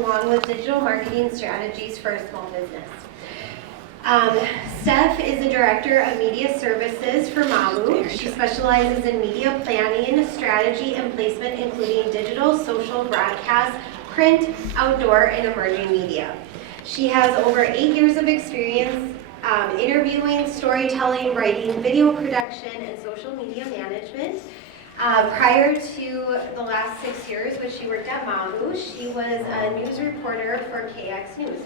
along with digital marketing strategies for a small business. Steph is the Director of Media Services for Mabu. She specializes in media planning, strategy, and placement, including digital, social, broadcast, print, outdoor, and emerging media. She has over 8 years of experience interviewing, storytelling, writing, video production, and social media management. Prior to the last 6 years, when she worked at Mabu, she was a news reporter for KX News.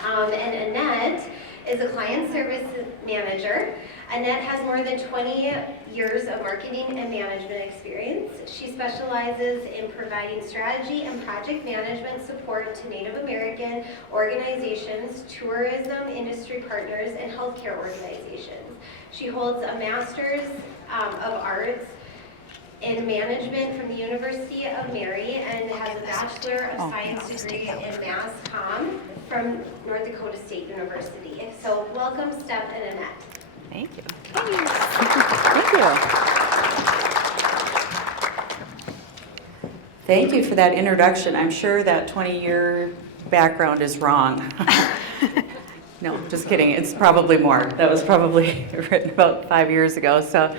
And Annette is a client service manager. Annette has more than 20 years of marketing and management experience. She specializes in providing strategy and project management support to Native American organizations, tourism industry partners, and healthcare organizations. She holds a Master's of Arts in Management from the University of Mary and has a Bachelor of Science degree in Mass Comm from North Dakota State University. So welcome, Steph and Annette. Thank you. Thank you. Thank you for that introduction. I'm sure that 20-year background is wrong. No, just kidding. It's probably more. That was probably written about 5 years ago. So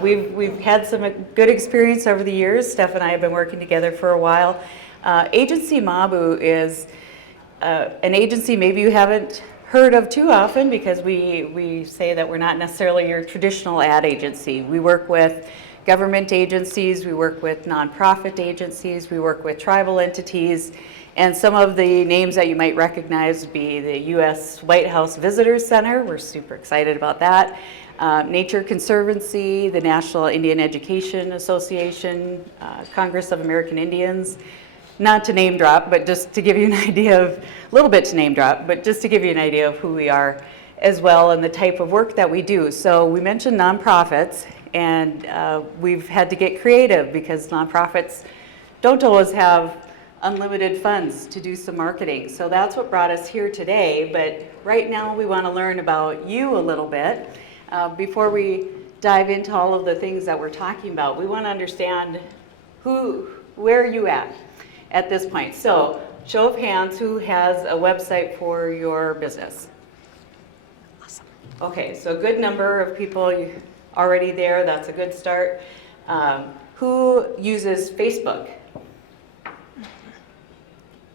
we've had some good experience over the years. Steph and I have been working together for a while. Agency Mabu is an agency maybe you haven't heard of too often because we say that we're not necessarily your traditional ad agency. We work with government agencies, we work with nonprofit agencies, we work with tribal entities, and some of the names that you might recognize would be the U.S. White House Visitors Center. We're super excited about that. Nature Conservancy, the National Indian Education Association, Congress of American Indians. Not to name drop, but just to give you an idea of, a little bit to name drop, but just to give you an idea of who we are as well and the type of work that we do. So we mentioned nonprofits, and we've had to get creative because nonprofits don't always have unlimited funds to do some marketing. So that's what brought us here today. But right now we want to learn about you a little bit. Before we dive into all of the things that we're talking about, we want to understand where are you at this point. So show of hands, who has a website for your business? Awesome. Okay, so a good number of people already there. That's a good start. Who uses Facebook?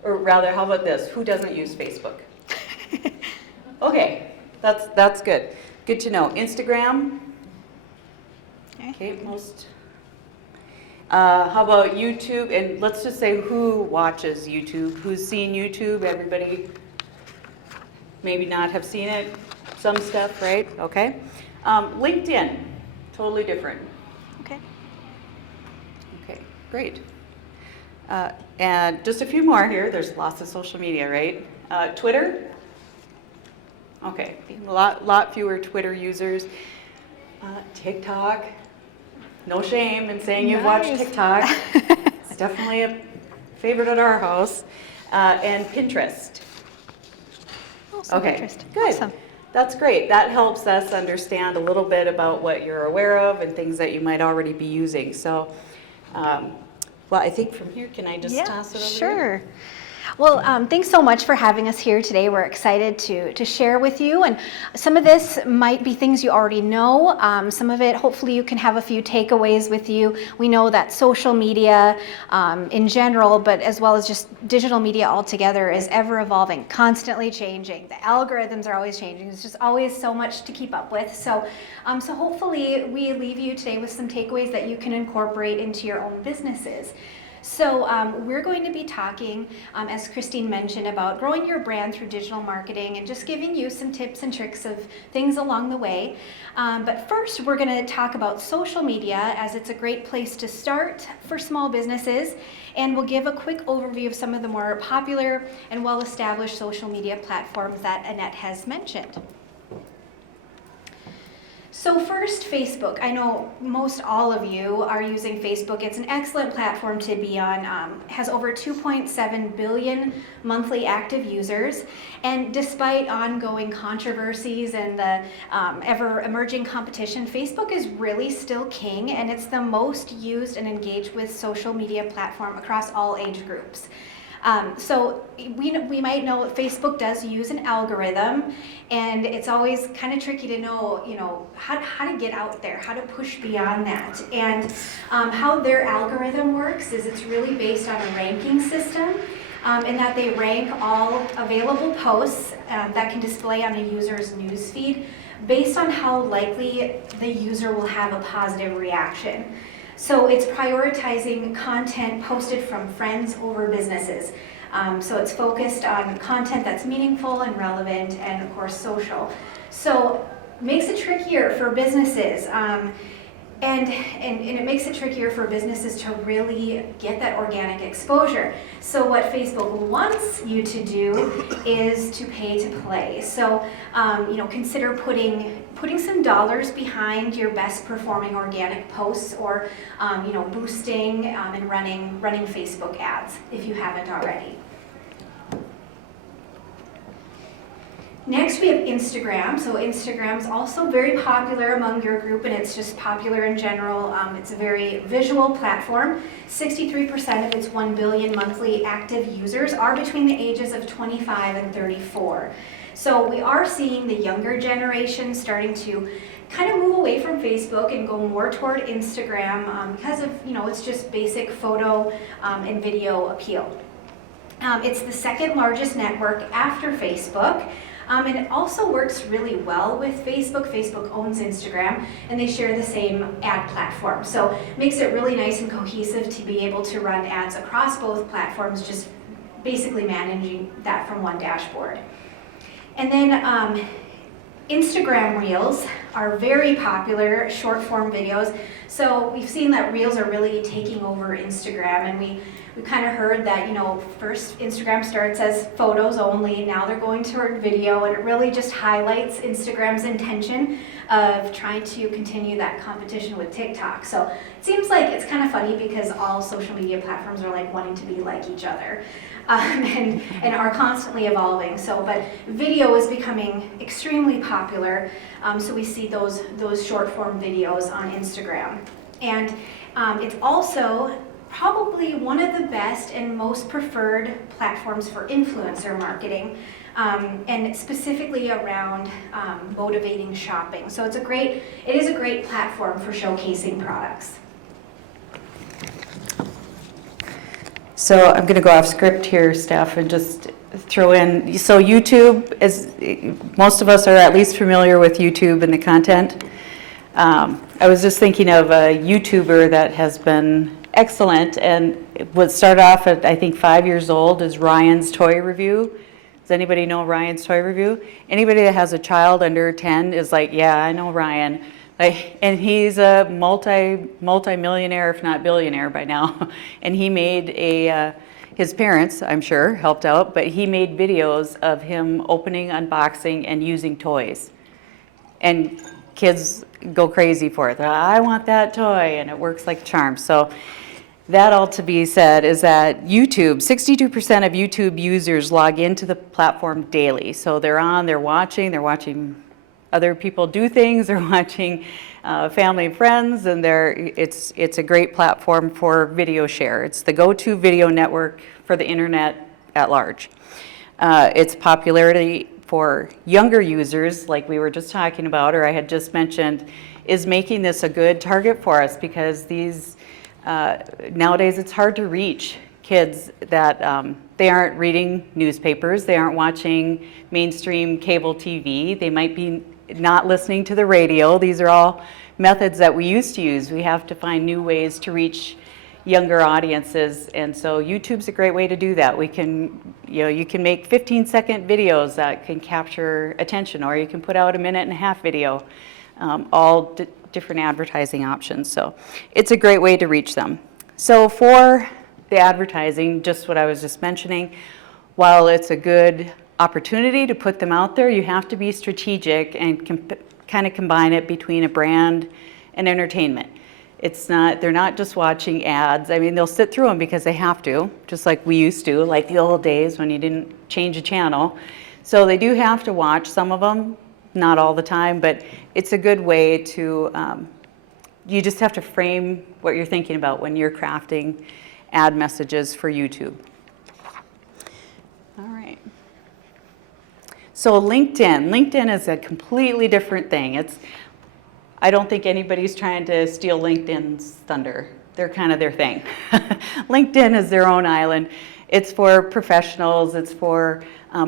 Or rather, how about this? Who doesn't use Facebook? Okay, that's good. Good to know. Instagram? Okay, most. How about YouTube? And let's just say who watches YouTube? Who's seen YouTube? Everybody maybe not have seen it. Some stuff, right? Okay. LinkedIn, totally different. Okay. Okay, great. And just a few more here. There's lots of social media, right? Twitter? Okay, a lot fewer Twitter users. TikTok? No shame in saying you've watched TikTok. It's definitely a favorite at our house. And Pinterest. Awesome. Okay, Pinterest. good. Awesome. That's great. That helps us understand a little bit about what you're aware of and things that you might already be using. So, well, I think from here, can I just toss it over? Sure. Well, thanks so much for having us here today. We're excited to share with you, and some of this might be things you already know. Some of it, hopefully you can have a few takeaways with you. We know that social media in general, but as well as just digital media altogether, is ever evolving, constantly changing. The algorithms are always changing. There's just always so much to keep up with. So hopefully we leave you today with some takeaways that you can incorporate into your own businesses. So we're going to be talking, as Christine mentioned, about growing your brand through digital marketing and just giving you some tips and tricks of things along the way. But first, we're going to talk about social media, as it's a great place to start for small businesses. And we'll give a quick overview of some of the more popular and well-established social media platforms that Annette has mentioned. So first, Facebook. I know most all of you are using Facebook. It's an excellent platform to be on. Has over 2.7 billion monthly active users. And despite ongoing controversies and the ever-emerging competition, Facebook is really still king, and it's the most used and engaged with social media platform across all age groups. So we might know Facebook does use an algorithm, and it's always kind of tricky to know, how to get out there, how to push beyond that. And how their algorithm works is it's really based on a ranking system, in that they rank all available posts that can display on a user's newsfeed based on how likely the user will have a positive reaction. So it's prioritizing content posted from friends over businesses. So it's focused on content that's meaningful and relevant, and of course social. So makes it trickier for businesses, and it makes it trickier for businesses to really get that organic exposure. So what Facebook wants you to do is to pay to play. So consider putting some dollars behind your best performing organic posts, or boosting and running Facebook ads if you haven't already. Next, we have Instagram. So Instagram's also very popular among your group, and it's just popular in general. It's a very visual platform. 63% of its 1 billion monthly active users are between the ages of 25 and 34. So we are seeing the younger generation starting to kind of move away from Facebook and go more toward Instagram because of, it's just basic photo and video appeal. It's the second largest network after Facebook. And it also works really well with Facebook. Facebook owns Instagram, and they share the same ad platform. So it makes it really nice and cohesive to be able to run ads across both platforms, just basically managing that from one dashboard. And then Instagram Reels are very popular, short form videos. So we've seen that Reels are really taking over Instagram, and we kind of heard that, first Instagram starts as photos only, now they're going toward video, and it really just highlights Instagram's intention of trying to continue that competition with TikTok. So it seems like it's kind of funny because all social media platforms are like wanting to be like each other. And are constantly evolving. But video is becoming extremely popular. So we see those short form videos on Instagram. And it's also probably one of the best and most preferred platforms for influencer marketing, and specifically around motivating shopping. So it is a great platform for showcasing products. So I'm going to go off script here, Steph, and just throw in. So YouTube is, most of us are at least familiar with YouTube and the content. I was just thinking of a YouTuber that has been excellent, and what started off at, I think, 5 years old, is Ryan's Toy Review. Does anybody know Ryan's Toy Review? Anybody that has a child under 10 is like, yeah, I know Ryan. And he's a multi-millionaire, if not billionaire by now. And he made his parents, I'm sure, helped out, but he made videos of him opening, unboxing, and using toys. And kids go crazy for it. They're like, I want that toy, and it works like a charm. So that all to be said is that YouTube, 62% of YouTube users log into the platform daily. So they're watching other people do things, they're watching family and friends, and it's a great platform for video share. It's the go-to video network for the internet at large. Its popularity for younger users, like we were just talking about, or I had just mentioned, is making this a good target for us, because these nowadays it's hard to reach kids that they aren't reading newspapers, they aren't watching mainstream cable TV, they might be not listening to the radio. These are all methods that we used to use. We have to find new ways to reach younger audiences, and so YouTube's a great way to do that. We can, you can make 15-second videos that can capture attention, or you can put out a 1.5-minute video, all different advertising options. So it's a great way to reach them. So for the advertising, just what I was just mentioning, while it's a good opportunity to put them out there, you have to be strategic and kind of combine it between a brand and entertainment. They're not just watching ads. I mean, they'll sit through them because they have to, just like we used to, like the old days when you didn't change a channel. So they do have to watch some of them, not all the time, but it's a good way to, you just have to frame what you're thinking about when you're crafting ad messages for YouTube. So LinkedIn is a completely different thing. I don't think anybody's trying to steal LinkedIn's thunder. They're kind of their thing. LinkedIn is their own island. It's for professionals. It's for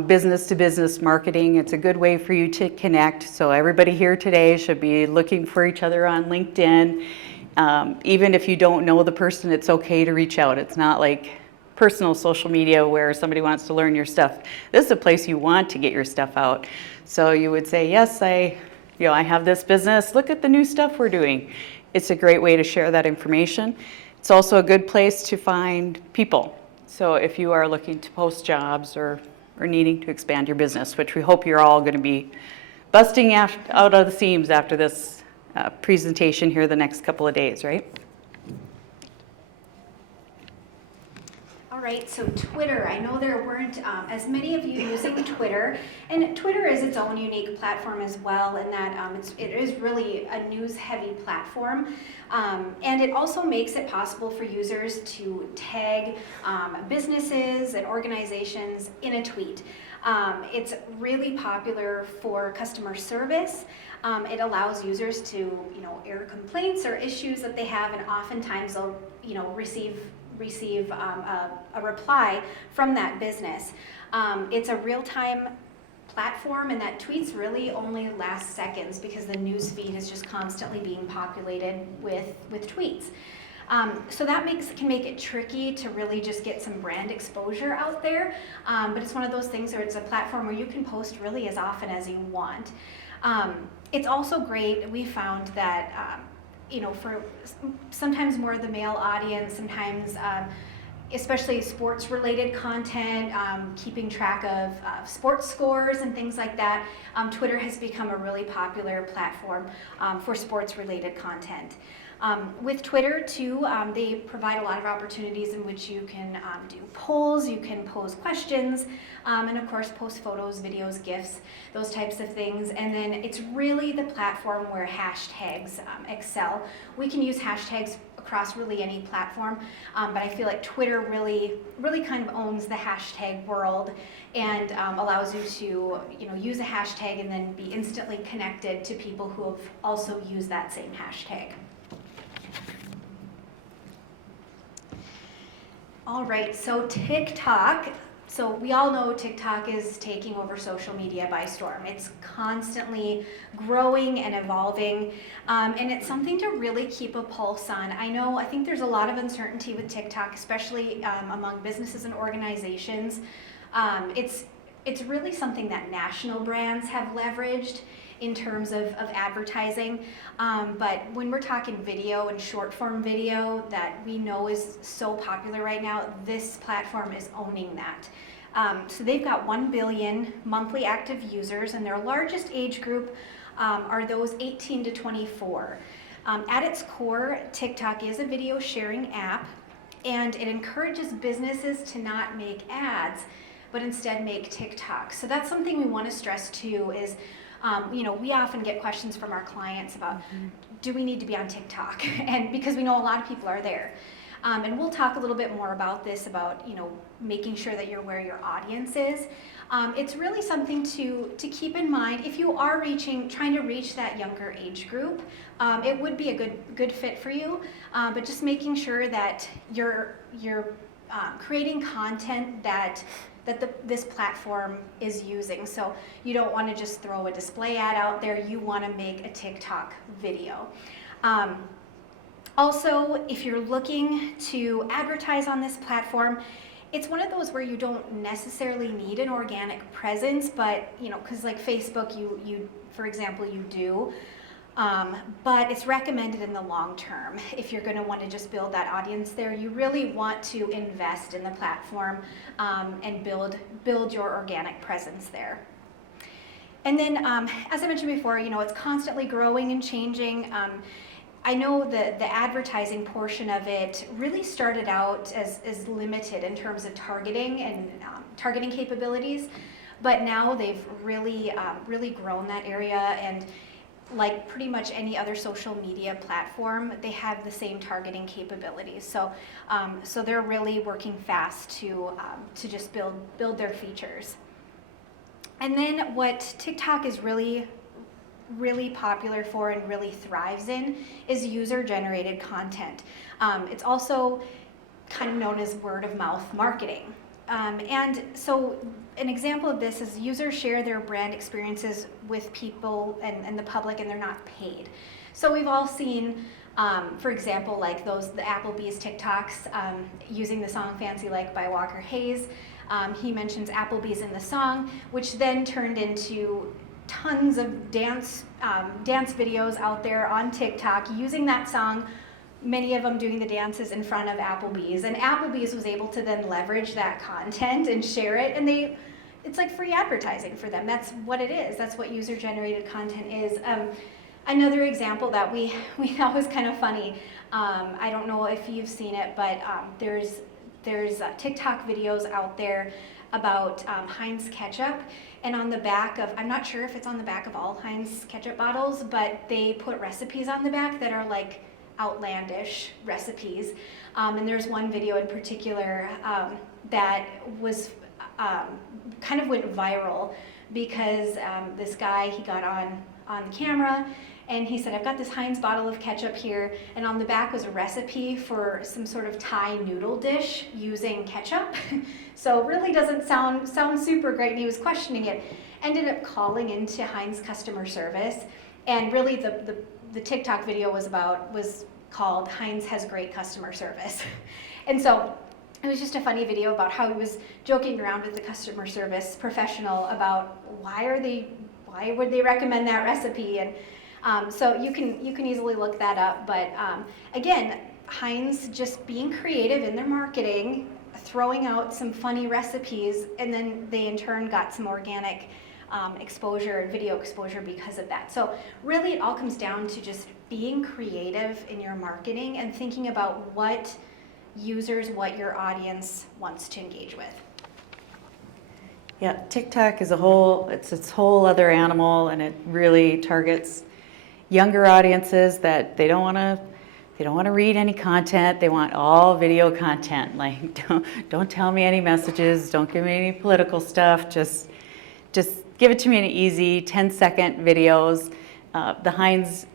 business-to-business marketing. It's a good way for you to connect. So everybody here today should be looking for each other on LinkedIn. Even if you don't know the person, it's okay to reach out. It's not like personal social media where somebody wants to learn your stuff. This is a place you want to get your stuff out. So you would say, yes, I have this business. Look at the new stuff we're doing. It's a great way to share that information. It's also a good place to find people. So if you are looking to post jobs or needing to expand your business, which we hope you're all going to be busting out of the seams after this presentation here the next couple of days, right? All right, so Twitter. I know there weren't as many of you using Twitter, and Twitter is its own unique platform as well, in that it is really a news-heavy platform, and it also makes it possible for users to tag businesses and organizations in a tweet. It's really popular for customer service. It allows users to, air complaints or issues that they have, and oftentimes they'll, receive a reply from that business. It's a real-time platform, and that tweets really only last seconds because the news feed is just constantly being populated with tweets. So that can make it tricky to really just get some brand exposure out there, but it's one of those things where it's a platform where you can post really as often as you want. It's also great, we found that for sometimes more of the male audience, sometimes especially sports related content, keeping track of sports scores and things like that, Twitter has become a really popular platform for sports related content. With Twitter too, they provide a lot of opportunities in which you can do polls, you can pose questions, and of course post photos, videos, GIFs, those types of things. And then it's really the platform where hashtags excel. We can use hashtags across really any platform, but I feel like Twitter really kind of owns the hashtag world and allows you to use a hashtag and then be instantly connected to people who have also used that same hashtag. All right, so TikTok. So we all know TikTok is taking over social media by storm. It's constantly growing and evolving, and it's something to really keep a pulse on. I think there's a lot of uncertainty with TikTok, especially among businesses and organizations. It's really something that national brands have leveraged in terms of advertising, but when we're talking video and short form video that we know is so popular right now, this platform is owning that. So they've got 1 billion monthly active users, and their largest age group are those 18 to 24. At its core, TikTok is a video sharing app, and it encourages businesses to not make ads, but instead make TikTok. So that's something we want to stress too is, we often get questions from our clients about, do we need to be on TikTok? And because we know a lot of people are there. And we'll talk a little bit more about this, about, making sure that you're where your audience is. It's really something to keep in mind. If you are trying to reach that younger age group, it would be a good fit for you, but just making sure that you're creating content that this platform is using. So you don't want to just throw a display ad out there, you want to make a TikTok video. Also, if you're looking to advertise on this platform, it's one of those where you don't necessarily need an organic presence, but because like Facebook, you for example, you do. But it's recommended in the long term. If you're going to want to just build that audience there, you really want to invest in the platform and build your organic presence there. And then, as I mentioned before, it's constantly growing and changing. I know the advertising portion of it really started out as limited in terms of targeting and targeting capabilities, but now they've really grown that area, and like pretty much any other social media platform, they have the same targeting capabilities. So they're really working fast to just build their features. And then what TikTok is really popular for and really thrives in is user-generated content. It's also kind of known as word-of-mouth marketing. And so an example of this is users share their brand experiences with people and the public, and they're not paid. So we've all seen, for example, like the Applebee's TikToks using the song Fancy Like by Walker Hayes. He mentions Applebee's in the song, which then turned into tons of dance videos out there on TikTok using that song, many of them doing the dances in front of Applebee's. And Applebee's was able to then leverage that content and share it, and it's like free advertising for them. That's what it is. That's what user-generated content is. Another example that we thought was kind of funny, I don't know if you've seen it, but there's TikTok videos out there about Heinz ketchup, and on the back of, I'm not sure if it's on the back of all Heinz ketchup bottles, but they put recipes on the back that are like outlandish recipes. And there's one video in particular that was kind of went viral because this guy, he got on camera and he said, I've got this Heinz bottle of ketchup here, and on the back was a recipe for some sort of Thai noodle dish using ketchup. So it really doesn't sound super great, and he was questioning it. Ended up calling into Heinz customer service, and really the TikTok video was called Heinz Has Great Customer Service. And so it was just a funny video about how he was joking around with the customer service professional about why would they recommend that recipe, and so you can easily look that up. But again, Heinz just being creative in their marketing, throwing out some funny recipes, and then they in turn got some organic exposure, video exposure because of that. So really it all comes down to just being creative in your marketing and thinking about what your audience wants to engage with. Yeah, TikTok is it's its whole other animal, and it really targets younger audiences that they don't want to read any content. They want all video content. Like, don't tell me any messages, don't give me any political stuff, just give it to me in easy 10-second videos. The Heinz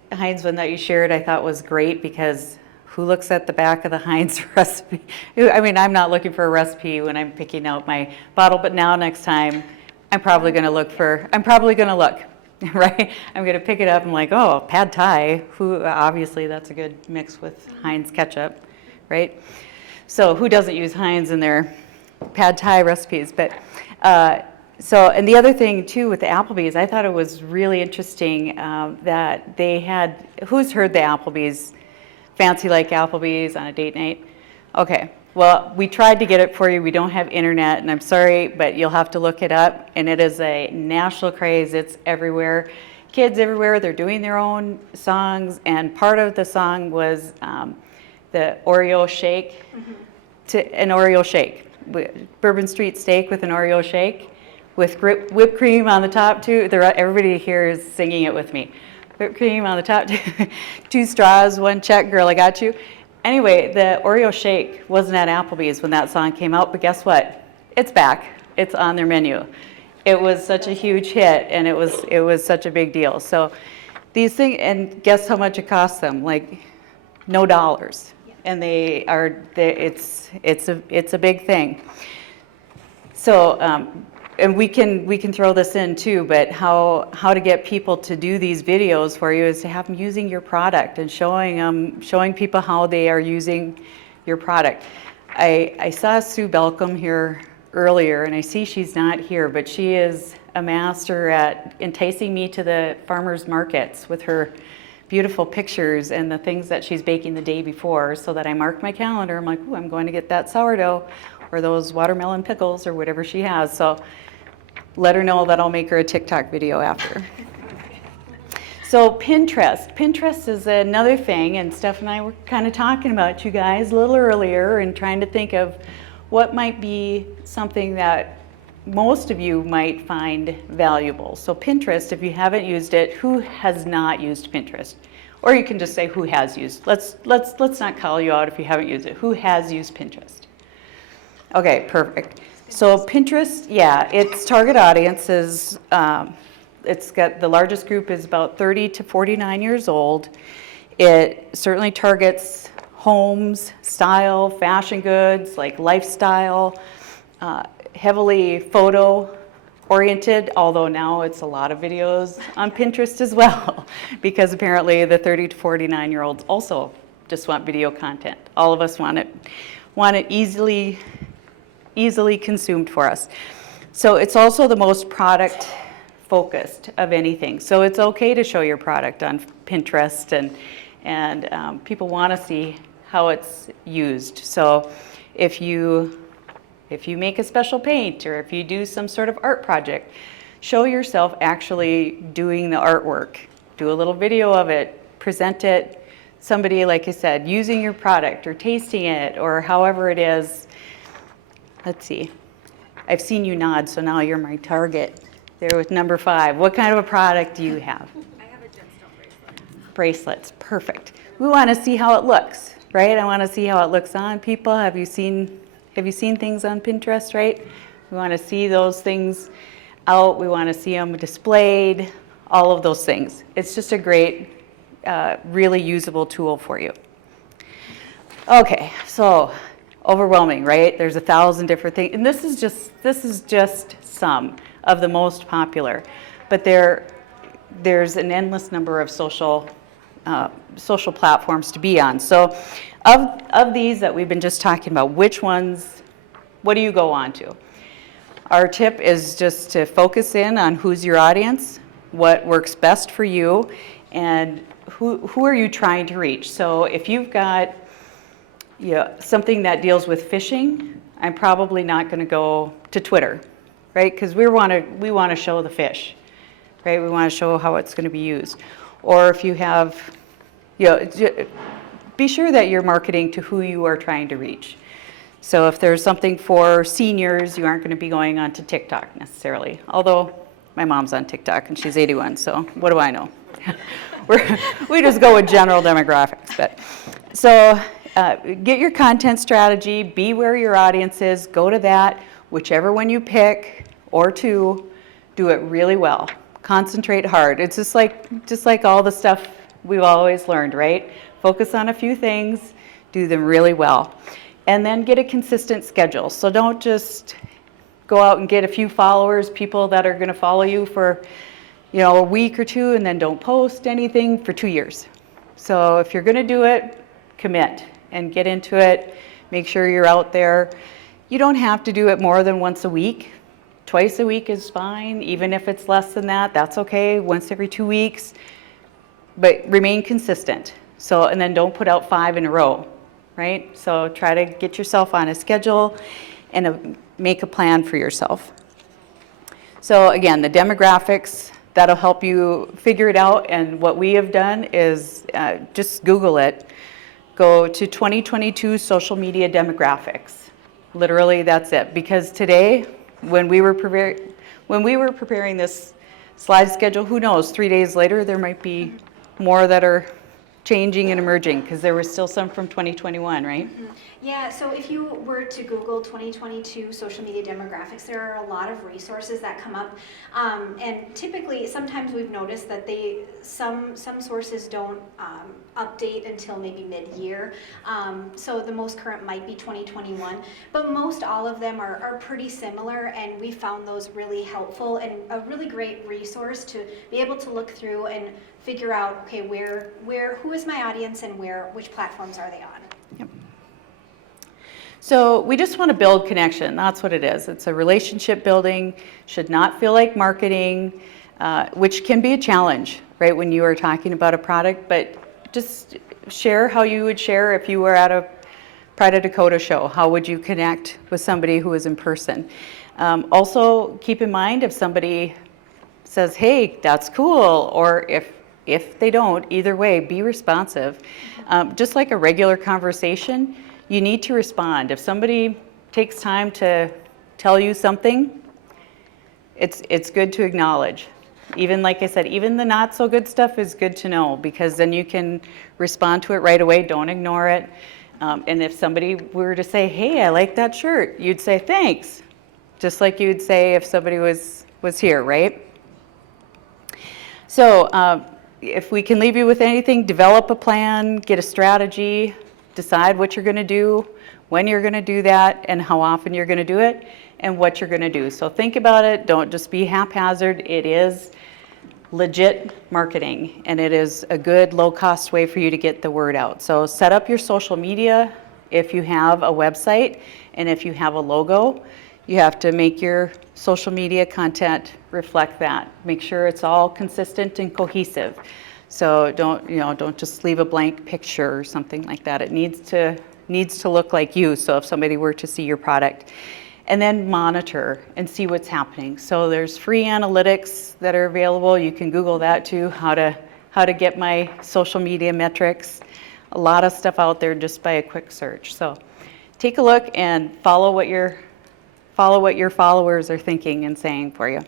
one that you shared I thought was great, because who looks at the back of the Heinz recipe? I mean, I'm not looking for a recipe when I'm picking out my bottle, but now next time I'm probably going to look, right? I'm going to pick it up and like, oh, pad thai. Obviously that's a good mix with Heinz ketchup, right? So who doesn't use Heinz in their pad thai recipes? But and the other thing too with the Applebee's, I thought it was really interesting that they had, who's heard the Applebee's? Fancy Like Applebee's on a date night? Okay, well, we tried to get it for you. We don't have internet, and I'm sorry, but you'll have to look it up, and it is a national craze. It's everywhere. Kids everywhere, they're doing their own songs, and part of the song was the Oreo shake, an Oreo shake, Bourbon Street steak with an Oreo shake, with whipped cream on the top too. Everybody here is singing it with me. Whipped cream on the top, 2 straws, 1 check, girl, I got you. Anyway, the Oreo shake wasn't at Applebee's when that song came out, but guess what? It's back. It's on their menu. It was such a huge hit, and it was such a big deal. So these things, and guess how much it costs them? Like no dollars. And it's a big thing. So and we can throw this in too, but how to get people to do these videos for you is to have them using your product and showing people how they are using your product. I saw Sue Belcom here earlier, and I see she's not here, but she is a master at enticing me to the farmers markets with her beautiful pictures and the things that she's baking the day before, so that I mark my calendar. I'm like, ooh, I'm going to get that sourdough or those watermelon pickles or whatever she has. So let her know that I'll make her a TikTok video after. So Pinterest is another thing, and Steph and I were kind of talking about you guys a little earlier and trying to think of what might be something that most of you might find valuable. So Pinterest, if you haven't used it, who has not used Pinterest? Or you can just say who has used. Let's not call you out if you haven't used it. Who has used Pinterest? Okay, perfect. So Pinterest, yeah, its target audience is, it's got, the largest group is about 30 to 49 years old. It certainly targets homes, style, fashion goods, like lifestyle, heavily photo oriented, although now it's a lot of videos on Pinterest as well, because apparently the 30 to 49-year-olds also just want video content. All of us want it easily consumed for us. So it's also the most product focused of anything. So it's okay to show your product on Pinterest, and people want to see how it's used. So if you make a special paint, or if you do some sort of art project, show yourself actually doing the artwork. Do a little video of it, present it. Somebody, like I said, using your product or tasting it, or however it is. Let's see. I've seen you nod, so now you're my target. There with number 5. What kind of a product do you have? I have a gemstone bracelet. Bracelets, perfect. We want to see how it looks, right? I want to see how it looks on people. Have you seen things on Pinterest, right? We want to see those things out. We want to see them displayed, all of those things. It's just a great, really usable tool for you. Okay, so overwhelming, right? There's 1,000 different things, and this is just some of the most popular, but there's an endless number of social platforms to be on. So of these that we've been just talking about, what do you go on to? Our tip is just to focus in on who's your audience, what works best for you, and who are you trying to reach. So if you've got something that deals with fishing, I'm probably not going to go to Twitter, right? Because we want to show the fish, right? We want to show how it's going to be used. Or if you have, be sure that you're marketing to who you are trying to reach. So if there's something for seniors, you aren't going to be going on to TikTok necessarily. Although my mom's on TikTok and she's 81, so what do I know? We just go with general demographics. But so get your content strategy, be where your audience is, go to that, whichever one you pick, or two, do it really well. Concentrate hard. It's just like all the stuff we've always learned, right? Focus on a few things, do them really well. And then get a consistent schedule. So don't just go out and get a few followers, people that are going to follow you for a week or two, and then don't post anything for 2 years. So if you're going to do it, commit and get into it. Make sure you're out there. You don't have to do it more than once a week. Twice a week is fine. Even if it's less than that, that's okay. Once every 2 weeks. But remain consistent. So, and then don't put out 5 in a row, right? So try to get yourself on a schedule and make a plan for yourself. So again, the demographics, that'll help you figure it out. And what we have done is just Google it. Go to 2022 social media demographics. Literally, that's it. Because today, when we were preparing this slide schedule, who knows, 3 days later, there might be more that are changing and emerging, because there were still some from 2021, right? Mm-hmm. Yeah, so if you were to Google 2022 social media demographics, there are a lot of resources that come up. And typically, sometimes we've noticed that some sources don't update until maybe mid-year. So the most current might be 2021, but most all of them are pretty similar, and we found those really helpful and a really great resource to be able to look through and figure out, okay, who is my audience and which platforms are they on? Yep. So we just want to build connection. That's what it is. It's a relationship building. Should not feel like marketing, which can be a challenge, right, when you are talking about a product. But just share how you would share if you were at a Pride of Dakota show. How would you connect with somebody who is in person? Also, keep in mind if somebody says, "Hey, that's cool," or if they don't, either way, be responsive. Just like a regular conversation, you need to respond. If somebody takes time to tell you something, it's good to acknowledge. Even like I said, even the not so good stuff is good to know, because then you can respond to it right away. Don't ignore it. And if somebody were to say, "Hey, I like that shirt," you'd say, "Thanks." just like you'd say if somebody was here, right? So if we can leave you with anything, develop a plan, get a strategy, decide what you're going to do, when you're going to do that, and how often you're going to do it, and what you're going to do. So think about it. Don't just be haphazard. It is legit marketing, and it is a good low-cost way for you to get the word out. So set up your social media if you have a website, and if you have a logo, you have to make your social media content reflect that. Make sure it's all consistent and cohesive. So don't just leave a blank picture or something like that. It needs to look like you. So if somebody were to see your product, and then monitor and see what's happening. So there's free analytics that are available. You can Google that too, how to get my social media metrics. A lot of stuff out there just by a quick search. So take a look and follow what your followers are thinking and saying for you.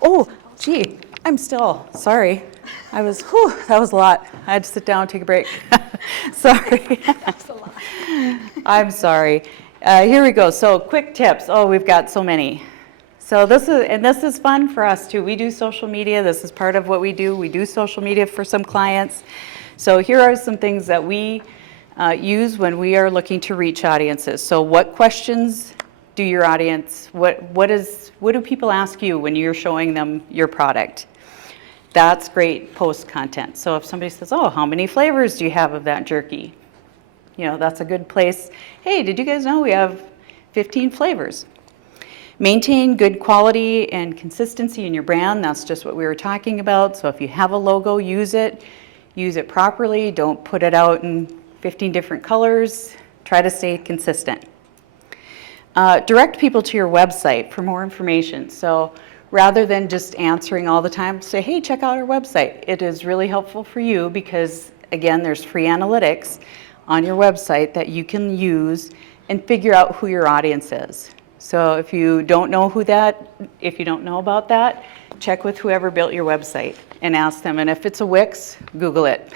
Oh, gee, I'm still, sorry. That was a lot. I had to sit down and take a break. Sorry. That's a lot. I'm sorry. Here we go. So quick tips. Oh, we've got so many. So this is fun for us too. We do social media. This is part of what we do. We do social media for some clients. So here are some things that we use when we are looking to reach audiences. So what questions do your audience, what do people ask you when you're showing them your product? That's great post content. So if somebody says, oh, how many flavors do you have of that jerky? That's a good place. Hey, did you guys know we have 15 flavors? Maintain good quality and consistency in your brand. That's just what we were talking about. So if you have a logo, use it properly. Don't put it out in 15 different colors. Try to stay consistent. Direct people to your website for more information. So rather than just answering all the time, say, hey, check out our website. It is really helpful for you because, again, there's free analytics on your website that you can use and figure out who your audience is. So if you don't know about that, check with whoever built your website and ask them. And if it's a Wix, Google it.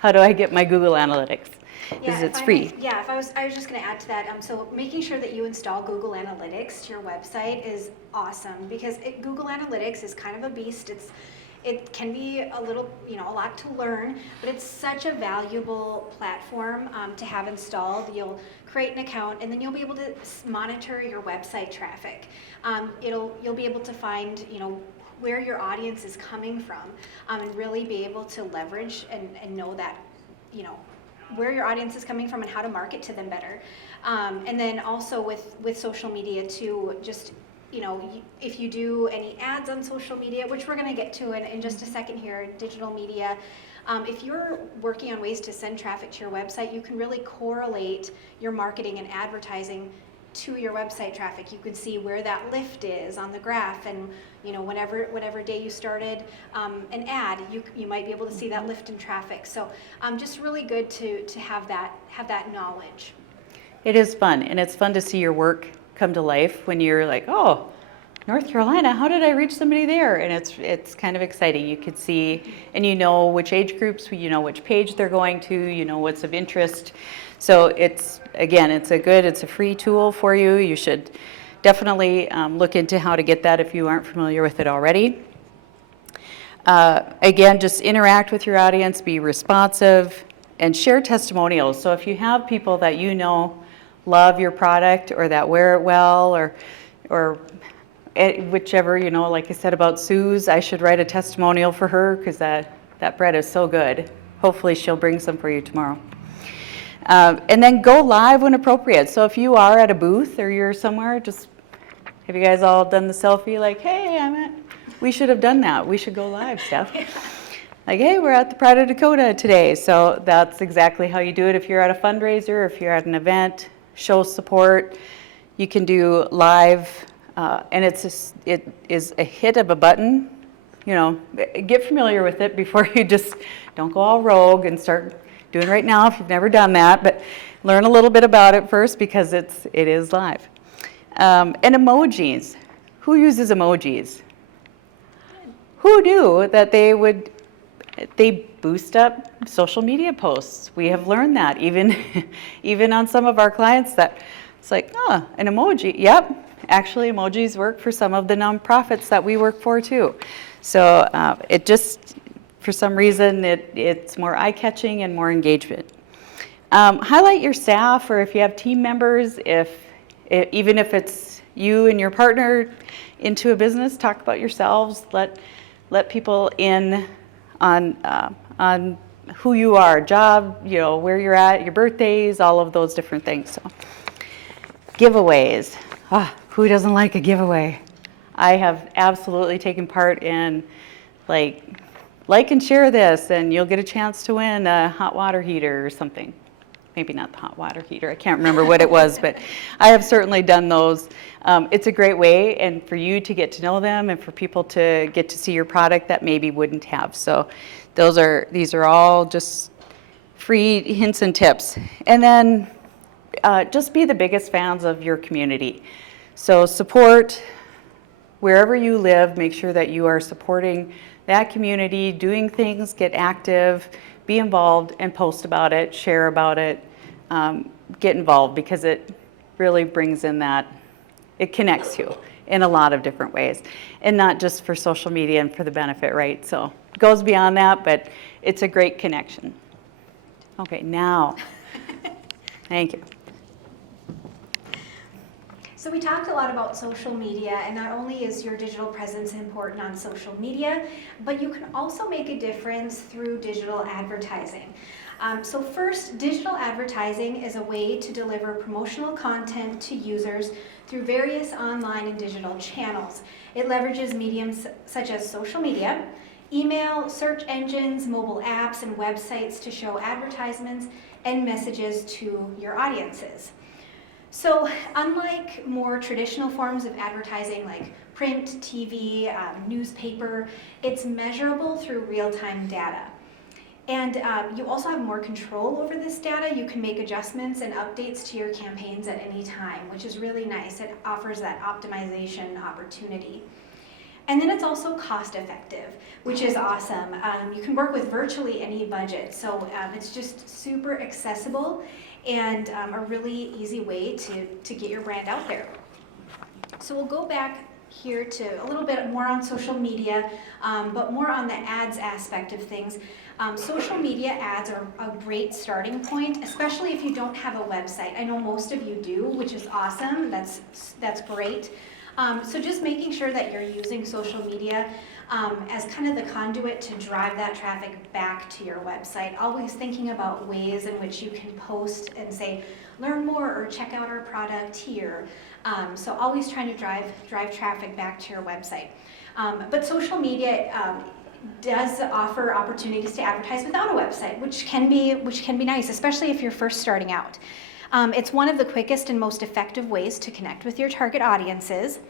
How do I get my Google Analytics? Because it's free. I was just going to add to that. So making sure that you install Google Analytics to your website is awesome because Google Analytics is kind of a beast. It can be a little, a lot to learn, but it's such a valuable platform to have installed. You'll create an account, and then you'll be able to monitor your website traffic. You'll be able to find, where your audience is coming from, and really be able to leverage and know that, where your audience is coming from and how to market to them better. And then also with social media too, just, if you do any ads on social media, which we're going to get to in just a second here, digital media, if you're working on ways to send traffic to your website, you can really correlate your marketing and advertising to your website traffic. You can see where that lift is on the graph, and whatever day you started an ad, you might be able to see that lift in traffic. So just really good to have that knowledge. It is fun, and it's fun to see your work come to life when you're like, oh, North Carolina, how did I reach somebody there? And it's kind of exciting. You could see, and which age groups, which page they're going to, what's of interest. So it's a free tool for you. You should definitely look into how to get that if you aren't familiar with it already. Again, just interact with your audience, be responsive, and share testimonials. So if you have people that love your product or that wear it well or whichever, like I said about Sue's, I should write a testimonial for her because that bread is so good. Hopefully she'll bring some for you tomorrow. And then go live when appropriate. So if you are at a booth or you're somewhere, have you guys all done the selfie like, hey, we should have done that. We should go live, Steph. Like, hey, we're at the Pride of Dakota today. So that's exactly how you do it. If you're at a fundraiser, if you're at an event, show support, you can do live. And it is a hit of a button. Get familiar with it before you just don't go all rogue and start doing it right now if you've never done that, but learn a little bit about it first because it is live. And emojis. Who uses emojis? Who knew that they would they boost up social media posts. We have learned that even on some of our clients that it's like, oh, an emoji. Yep, actually emojis work for some of the nonprofits that we work for too. So it just, for some reason, it's more eye-catching and more engagement. Highlight your staff, or if you have team members, even if it's you and your partner into a business, talk about yourselves, let people in on who you are, job, where you're at, your birthdays, all of those different things. So giveaways. Who doesn't like a giveaway? I have absolutely taken part in like and share this and you'll get a chance to win a hot water heater or something. Maybe not the hot water heater, I can't remember what it was, but I have certainly done those. It's a great way and for you to get to know them and for people to get to see your product that maybe wouldn't have. So these are all just free hints and tips. And then just be the biggest fans of your community. So support wherever you live, make sure that you are supporting that community, doing things, get active, be involved and post about it, share about it, get involved because it really brings in that, it connects you in a lot of different ways and not just for social media and for the benefit, right? So it goes beyond that, but it's a great connection. Okay, now, thank you. So we talked a lot about social media, and not only is your digital presence important on social media, but you can also make a difference through digital advertising. So first, digital advertising is a way to deliver promotional content to users through various online and digital channels. It leverages mediums such as social media, email, search engines, mobile apps, and websites to show advertisements and messages to your audiences. So unlike more traditional forms of advertising like print, TV, newspaper, it's measurable through real-time data. And you also have more control over this data. You can make adjustments and updates to your campaigns at any time, which is really nice. It offers that optimization opportunity. And then it's also cost effective, which is awesome. You can work with virtually any budget, so it's just super accessible and a really easy way to get your brand out there. So we'll go back here to a little bit more on social media, but more on the ads aspect of things. Social media ads are a great starting point, especially if you don't have a website. I know most of you do, which is awesome. That's great. So just making sure that you're using social media as kind of the conduit to drive that traffic back to your website. Always thinking about ways in which you can post and say, learn more or check out our product here. So always trying to drive traffic back to your website. But social media does offer opportunities to advertise without a website, which can be nice, especially if you're first starting out. It's one of the quickest and most effective ways to connect with your target audiences.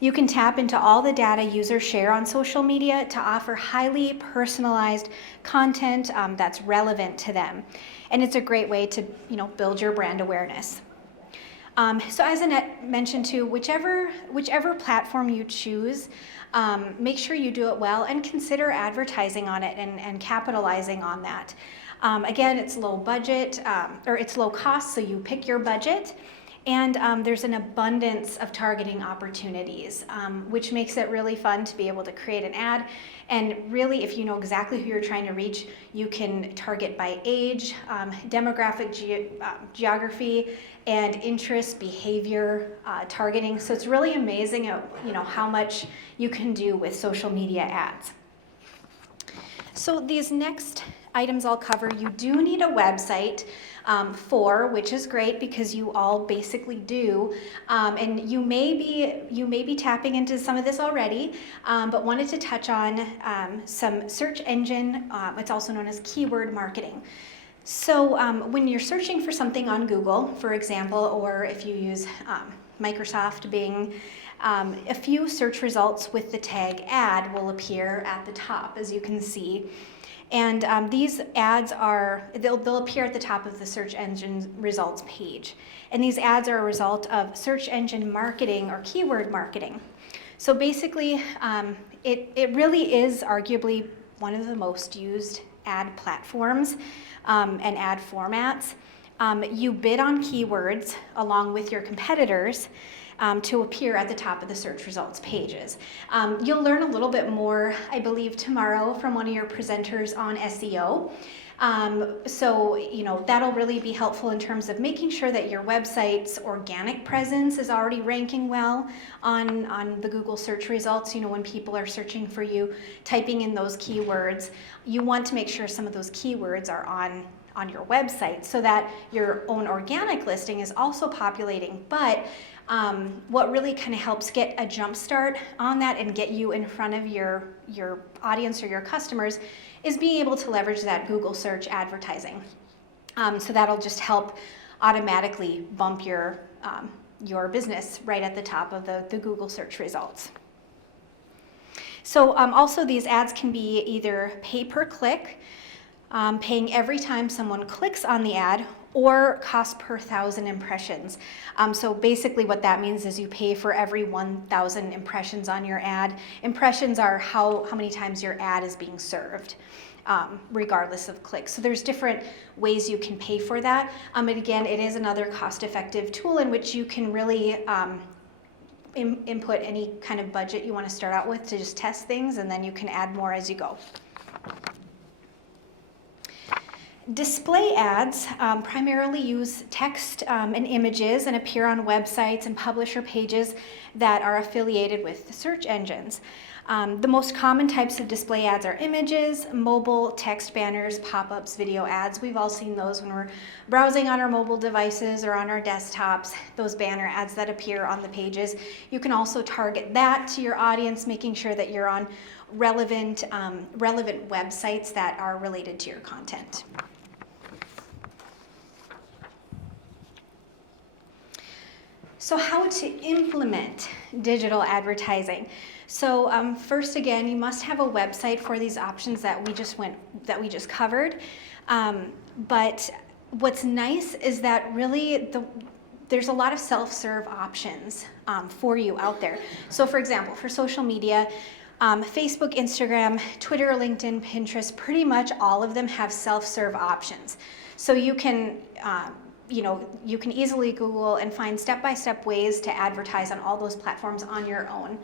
You can tap into all the data users share on social media to offer highly personalized content that's relevant to them. And it's a great way to build your brand awareness. So as Annette mentioned too, whichever platform you choose, make sure you do it well and consider advertising on it and capitalizing on that. Again, it's low budget, or it's low cost, so you pick your budget. And there's an abundance of targeting opportunities, which makes it really fun to be able to create an ad. And really, if you know exactly who you're trying to reach, you can target by age, demographic, geography, and interest, behavior targeting. So it's really amazing, how much you can do with social media ads. So these next items I'll cover, you do need a website which is great because you all basically do, and you may be tapping into some of this already, but wanted to touch on some search engine, it's also known as keyword marketing. So when you're searching for something on Google, for example, or if you use Microsoft Bing, a few search results with the tag ad will appear at the top, as you can see. And these ads they'll appear at the top of the search engine results page. And these ads are a result of search engine marketing or keyword marketing. So basically, it really is arguably one of the most used ad platforms and ad formats. You bid on keywords along with your competitors to appear at the top of the search results pages. You'll learn a little bit more, I believe, tomorrow from one of your presenters on SEO. So, you know, that'll really be helpful in terms of making sure that your website's organic presence is already ranking well on the Google search results. You know, when people are searching for you, typing in those keywords, you want to make sure some of those keywords are on your website so that your own organic listing is also populating. But what really kind of helps get a jump start on that and get you in front of your audience or your customers is being able to leverage that Google search advertising. So that'll just help automatically bump your business right at the top of the Google search results. So also these ads can be either pay per click, paying every time someone clicks on the ad, or cost per 1,000 impressions. So basically what that means is you pay for every 1,000 impressions on your ad. Impressions are how many times your ad is being served, regardless of clicks. So there's different ways you can pay for that. And again, it is another cost-effective tool in which you can really input any kind of budget you want to start out with to just test things, and then you can add more as you go. Display ads primarily use text and images and appear on websites and publisher pages that are affiliated with the search engines. The most common types of display ads are images, mobile, text banners, pop-ups, video ads. We've all seen those when we're browsing on our mobile devices or on our desktops, those banner ads that appear on the pages. You can also target that to your audience, making sure that you're on relevant websites that are related to your content. So how to implement digital advertising. So first, again, you must have a website for these options that we just covered. But what's nice is that really there's a lot of self-serve options for you out there. So for example, for social media, Facebook, Instagram, Twitter, LinkedIn, Pinterest, pretty much all of them have self-serve options. So you can you can easily Google and find step-by-step ways to advertise on all those platforms on your own.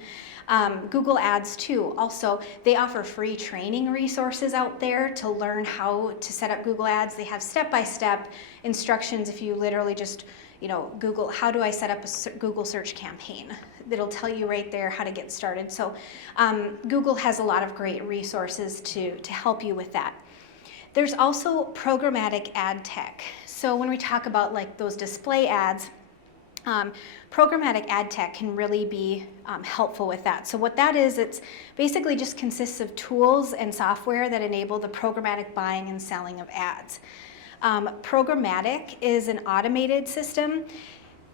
Google Ads too, also, they offer free training resources out there to learn how to set up Google Ads. They have step-by-step instructions if you literally just, Google, how do I set up a Google search campaign? It'll tell you right there how to get started. So Google has a lot of great resources to help you with that. There's also Programmatic Ad Tech. So when we talk about like those display ads, Programmatic Ad Tech can really be helpful with that. So what that is, it's basically just consists of tools and software that enable the programmatic buying and selling of ads. Programmatic is an automated system,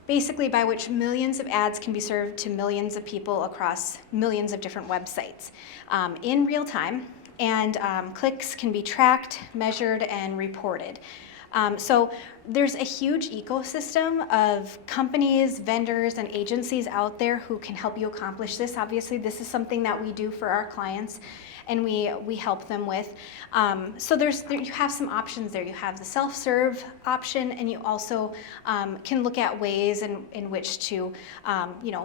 basically by which millions of ads can be served to millions of people across millions of different websites in real time, and clicks can be tracked, measured, and reported. So there's a huge ecosystem of companies, vendors, and agencies out there who can help you accomplish this. Obviously, this is something that we do for our clients, and we help them with. So you have some options there. You have the self-serve option, and you also can look at ways in which to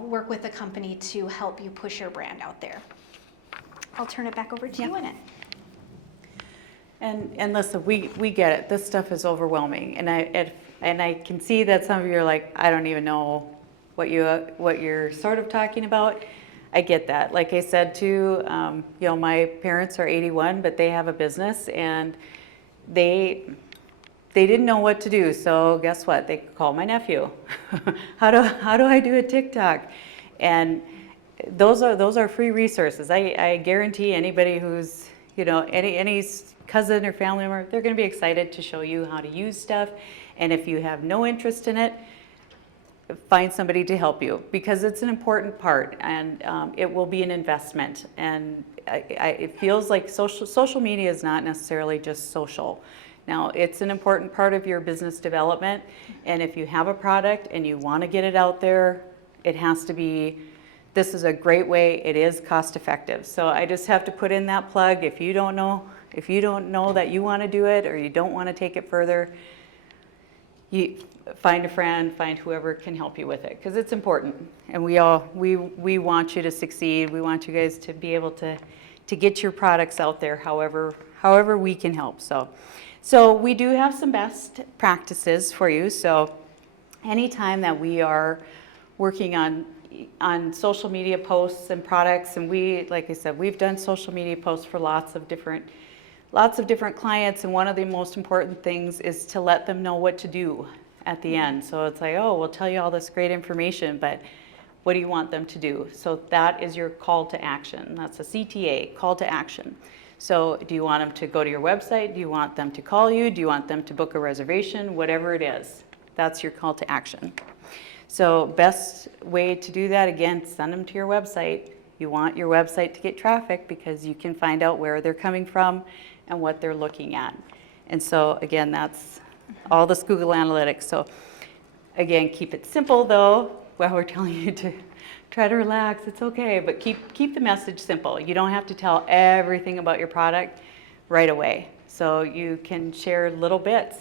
work with a company to help you push your brand out there. I'll turn it back over to you, Annette. And listen, we get it. This stuff is overwhelming, and I can see that some of you are like, I don't even know what you're sort of talking about. I get that. Like I said too, my parents are 81, but they have a business, and they didn't know what to do. So guess what? They called my nephew. How do I do a TikTok? And those are free resources. I guarantee anybody who's any cousin or family member, they're going to be excited to show you how to use stuff. And if you have no interest in it, find somebody to help you, because it's an important part, and it will be an investment. And it feels like social media is not necessarily just social. Now, it's an important part of your business development, and if you have a product and you want to get it out there, it has to be this is a great way. It is cost effective. So I just have to put in that plug. If you don't know that you want to do it or you don't want to take it further, you find a friend, find whoever can help you with it, because it's important. And we want you to succeed. We want you guys to be able to get your products out there however we can help. So we do have some best practices for you. So anytime that we are working on social media posts and products, and like I said, we've done social media posts for lots of different clients, and one of the most important things is to let them know what to do at the end. So it's like, oh, we'll tell you all this great information, but what do you want them to do? So that is your call to action. That's a CTA, call to action. So do you want them to go to your website? Do you want them to call you? Do you want them to book a reservation? Whatever it is, that's your call to action. So best way to do that, again, send them to your website. You want your website to get traffic because you can find out where they're coming from and what they're looking at. And so again, that's all this Google Analytics. So again, keep it simple though. While we're telling you to try to relax, it's okay, but keep the message simple. You don't have to tell everything about your product right away. So you can share little bits,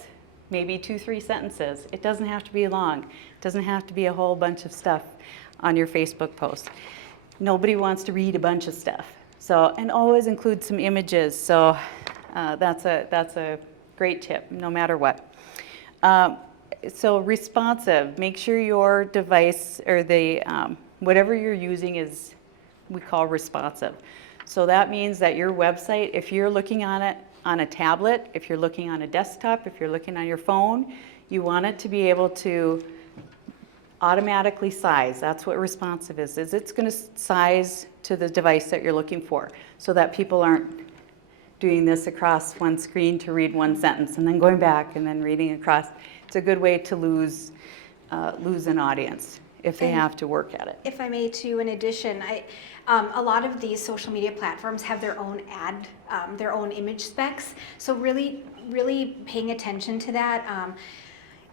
maybe 2-3 sentences. It doesn't have to be long. It doesn't have to be a whole bunch of stuff on your Facebook post. Nobody wants to read a bunch of stuff. So, and always include some images. So that's a great tip, no matter what. So responsive, make sure your device or whatever you're using is, we call responsive. So that means that your website, if you're looking on it on a tablet, if you're looking on a desktop, if you're looking on your phone, you want it to be able to automatically size. That's what responsive is it's going to size to the device that you're looking for, so that people aren't doing this across one screen to read one sentence and then going back and then reading across. It's a good way to lose an audience if they have to work at it. If I may, too, in addition, a lot of these social media platforms have their own their own image specs. So really, really paying attention to that.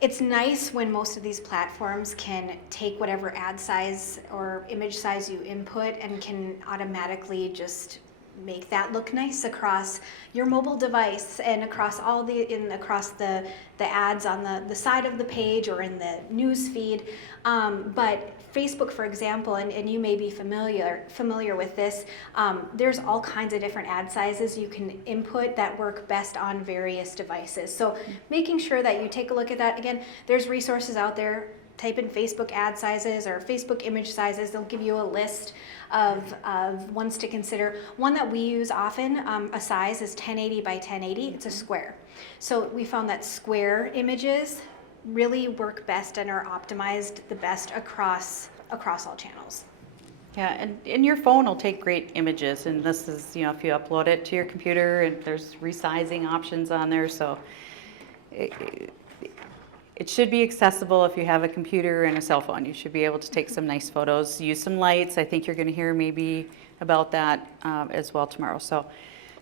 It's nice when most of these platforms can take whatever ad size or image size you input and can automatically just make that look nice across your mobile device and across across the ads on the side of the page or in the news feed. But Facebook, for example, and you may be familiar with this, there's all kinds of different ad sizes you can input that work best on various devices. So making sure that you take a look at that. Again, there's resources out there. Type in Facebook ad sizes or Facebook image sizes. They'll give you a list of ones to consider. One that we use often, a size is 1080 by 1080. It's a square. So we found that square images really work best and are optimized the best across all channels. Yeah, and your phone will take great images, and this is, if you upload it to your computer, and there's resizing options on there, so it should be accessible if you have a computer and a cell phone. You should be able to take some nice photos, use some lights. I think you're going to hear maybe about that as well tomorrow. So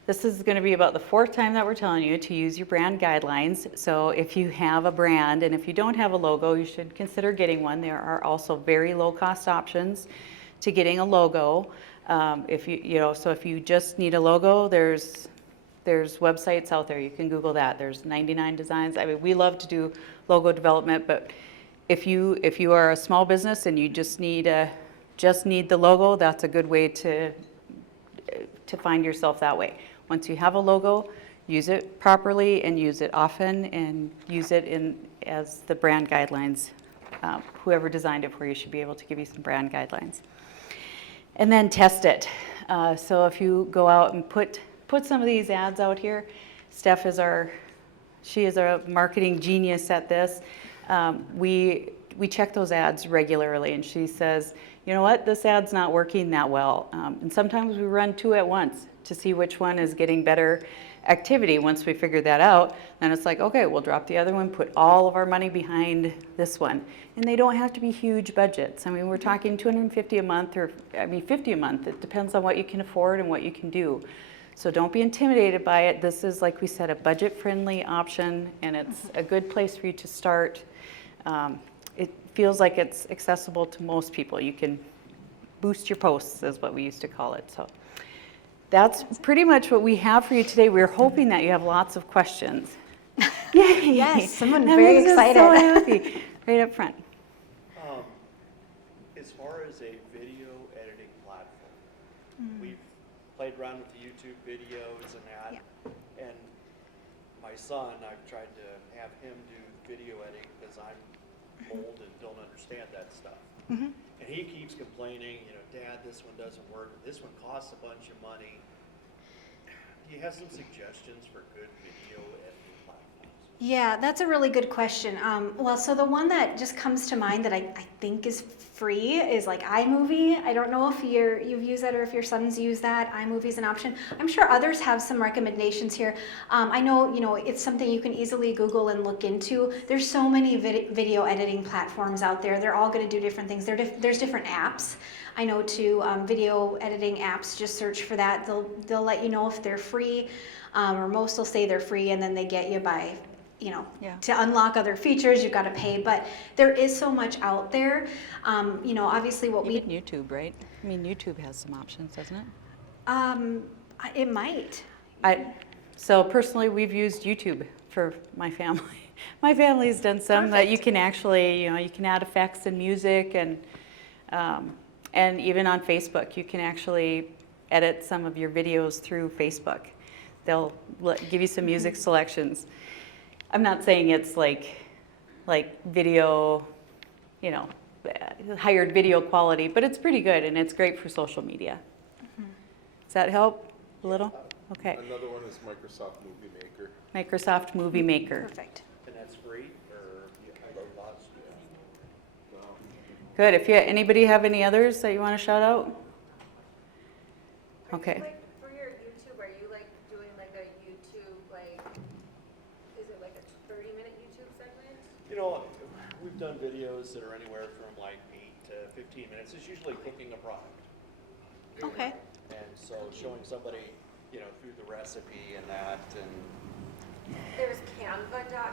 this is going to be about the 4th time that we're telling you to use your brand guidelines. So if you have a brand and if you don't have a logo, you should consider getting one. There are also very low cost options to getting a logo. If you just need a logo, there's websites out there. You can Google that. There's 99 designs. I mean, we love to do logo development, but if you are a small business and you just need the logo, that's a good way to find yourself that way. Once you have a logo, use it properly and use it often, and use it as the brand guidelines. Whoever designed it for you should be able to give you some brand guidelines. And then test it. So if you go out and put some of these ads out here. Steph is our marketing genius at this. We check those ads regularly, and she says, you know what, this ad's not working that well. And sometimes we run 2 at once to see which one is getting better activity. Once we figure that out, then it's like, okay, we'll drop the other one, put all of our money behind this one. And they don't have to be huge budgets. I mean, we're talking $250 a month or $50 a month. It depends on what you can afford and what you can do. So don't be intimidated by it. This is, like we said, a budget-friendly option, and it's a good place for you to start. It feels like it's accessible to most people. You can boost your posts is what we used to call it. So that's pretty much what we have for you today. We're hoping that you have lots of questions. Yay! Yes, someone That very makes us excited. so happy. Right up front. As far as a video editing platform, we've played around with the YouTube videos and that. Yeah. And my son, I've tried to have him do video editing because I'm old and don't understand that stuff. And he keeps complaining, Dad, this one doesn't work. This one costs a bunch of money. Do you have some suggestions for good video editing platforms? Yeah, that's a really good question. Well, so the one that just comes to mind that I think is free is like iMovie. I don't know if you've used that or if your sons use that. iMovie is an option. I'm sure others have some recommendations here. I know, it's something you can easily Google and look into. There's so many video editing platforms out there. They're all going to do different things. There's different apps. I know too, video editing apps, just search for that. They'll let you know if they're free, or most will say they're free and then they get you by to unlock other features, you've got to pay, but there is so much out there. Obviously Even YouTube, right? I mean, YouTube has some options, doesn't it? It might. So personally, we've used YouTube for my family. My family's done some that you can actually, you can add effects and music, and even on Facebook, you can actually edit some of your videos through Facebook. They'll give you some music selections. I'm not saying it's like video, hired video quality, but it's pretty good and it's great for social media. Does that help a little? Okay. Another one is Microsoft Movie Maker. Microsoft Movie Maker. Perfect. And that's free or low cost? Good. If anybody have any others that you want to shout out? Okay. For your YouTube, are you doing a YouTube, is it like a 30-minute YouTube segment? We've done videos that are anywhere from 8 to 15 minutes. It's usually cooking a product. Okay. And so showing somebody, through the recipe and that, and There's canva.com,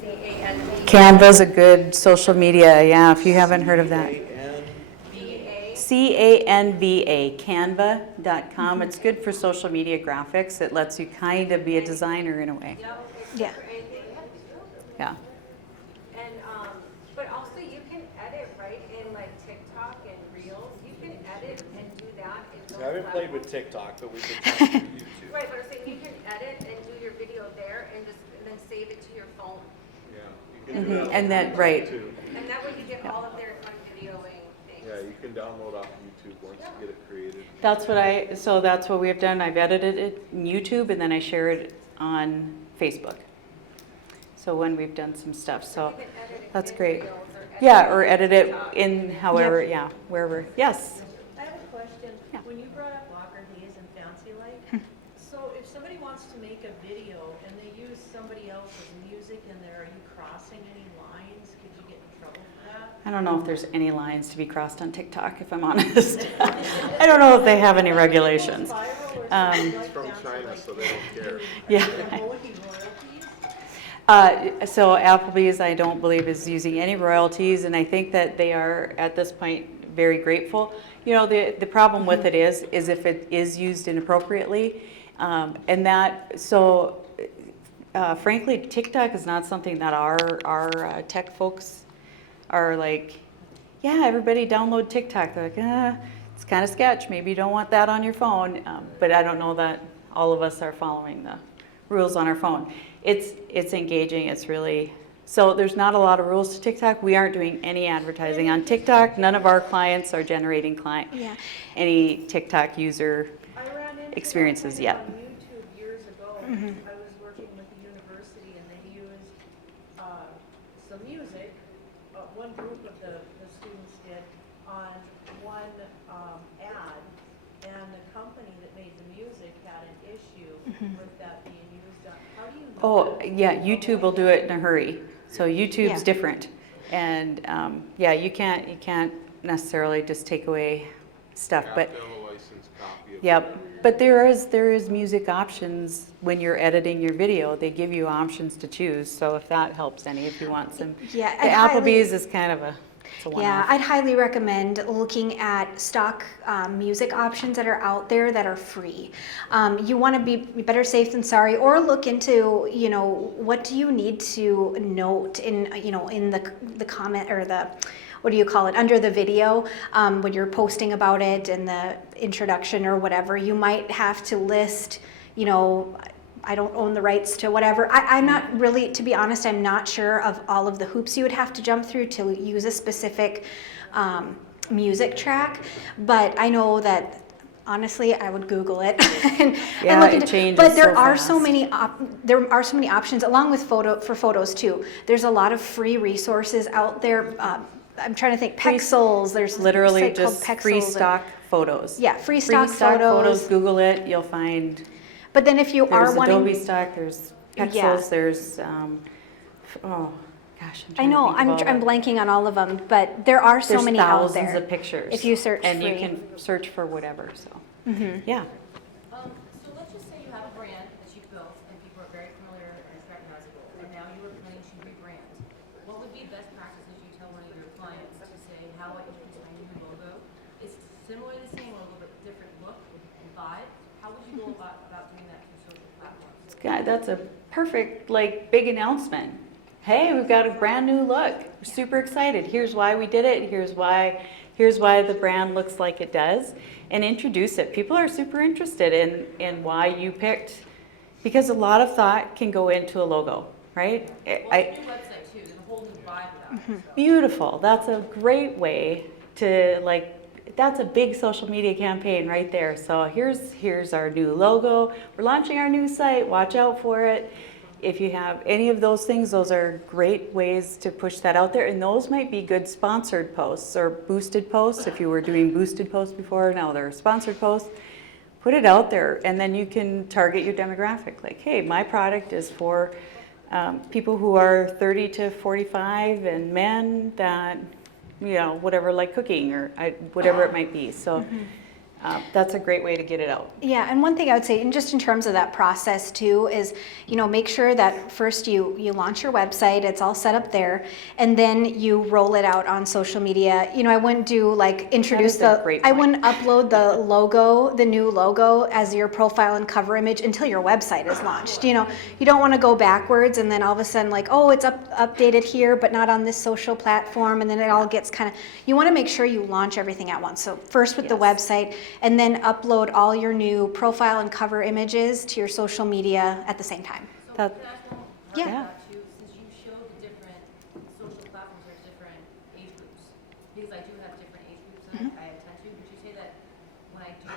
C-A-N-V. Canva's a good social media. Yeah, if you haven't heard of that. V-A. Canva, canva.com. It's good for social media graphics. It lets you kind of be a designer in a way. Yeah. For anything. Yeah. And, but also you can edit, right, in TikTok and Reels. You can edit and do that in those I haven't played with platforms. TikTok, but we've been trying to do YouTube. Right, but I'm saying you can edit and do your video there and then save it to your phone. Yeah, you can do that. And that, right. Too. And that way you get all of their fun videoing things. Yeah, you can download off YouTube once you get it created. That's what we've done. I've edited it in YouTube and then I share it on Facebook. So when we've done some stuff, so You can edit it that's in great. Reels or edit Yeah, or in edit it TikTok. in however, yeah, wherever. Yes. I have a question. Yeah. When you brought up Walker Hayes and Fancy Light, so if somebody wants to make a video and they use somebody else's music in there, are you crossing any lines? Could you get in trouble for that? I don't know if there's any lines to be crossed on TikTok, if I'm honest. I don't know if they have any regulations. If it goes viral or Um, something It's like from Fancy China, Light, so they don't care. Yeah. Emoji royalties? So Applebee's, I don't believe, is using any royalties, and I think that they are, at this point, very grateful. The problem with it is if it is used inappropriately, and that, so frankly, TikTok is not something that our tech folks are like, yeah, everybody download TikTok. They're like, it's kind of sketch. Maybe you don't want that on your phone. But I don't know that all of us are following the rules on our phone. It's engaging. It's really, so there's not a lot of rules to TikTok. We aren't doing any advertising on TikTok. None of our clients are generating Yeah. any TikTok user I ran into experiences that yet. on YouTube years ago. I was working with the university and they used some music, one group of the students did, on one ad, and the company that made the music had an issue with that being used on, how do you know? Oh, that? yeah, YouTube will do it in a hurry. So YouTube's Yeah. different. And yeah, you can't necessarily just take away stuff, Have but to have a licensed copy of yep. whatever you're But there is music options when you're editing your video. They give you options to choose. So if that helps any, if you want some. Yeah, The and highly- Applebee's is kind of a It's a Yeah, one-off. I'd highly recommend looking at stock music options that are out there that are free. You want to be better safe than sorry, or look into, what do you need to note in the comment or the, what do you call it, under the video, when you're posting about it in the introduction or whatever. You might have to list, I don't own the rights to whatever. I'm not really, to be honest, I'm not sure of all of the hoops you would have to jump through to use a specific music track, but I know that honestly, I would Google it and look into it changes But there so are fast. so many options, along with for photos too. There's a lot of free resources out there. I'm trying to think. Pexels. There's a Literally site called just Pexels free and- stock photos. Yeah, free stock photos. photos. Google it, you'll find But then if you there's are wanting, Adobe stock, there's Pexels, Yeah. there's, oh gosh, I'm I trying know to think of all I'm the- blanking on all of them, but there are so There's many out thousands there. of pictures. If you search and free. you can search for whatever, so. Yeah. So let's just say you have a brand that you've built and people are very familiar and recognizable, and now you are planning to rebrand. What would be best practices you tell one of your clients to say how I introduce my new logo? It's similar to the same, or a little bit different look and vibe. How would you go about doing that through social platforms? God, that's a perfect, big announcement. Hey, we've got a brand new look. We're super excited. Here's why we did it. Here's why the brand looks like it does. And introduce it. People are super interested in why you picked, because a lot of thought can go into a logo, right? Well, it's a new website too, there's a whole new vibe without it. Beautiful. That's a great way to that's a big social media campaign right there. So here's our new logo. We're launching our new site. Watch out for it. If you have any of those things, those are great ways to push that out there. And those might be good sponsored posts or boosted posts. If you were doing boosted posts before, now they're sponsored posts. Put it out there, and then you can target your demographic. Like, hey, my product is for people who are 30 to 45 and men that, whatever, like cooking or whatever it might be. So that's a great way to get it out. Yeah, and one thing I would say, and just in terms of that process too, is make sure that first you launch your website, it's all set up there, and then you roll it out on social media. I wouldn't do introduce That is a great I point. wouldn't upload the new logo as your profile and cover image until your website is launched. You don't want to go backwards and then all of a sudden it's updated here but not on this social platform, and then it all gets you want to make sure you launch everything at once. So first with the website, and then upload all your new profile and cover images to your social media at the same time. So That- can I ask one Yeah. about you, since you showed the different social platforms or different age groups, because I do have different age groups that I attend to, would you say that when I do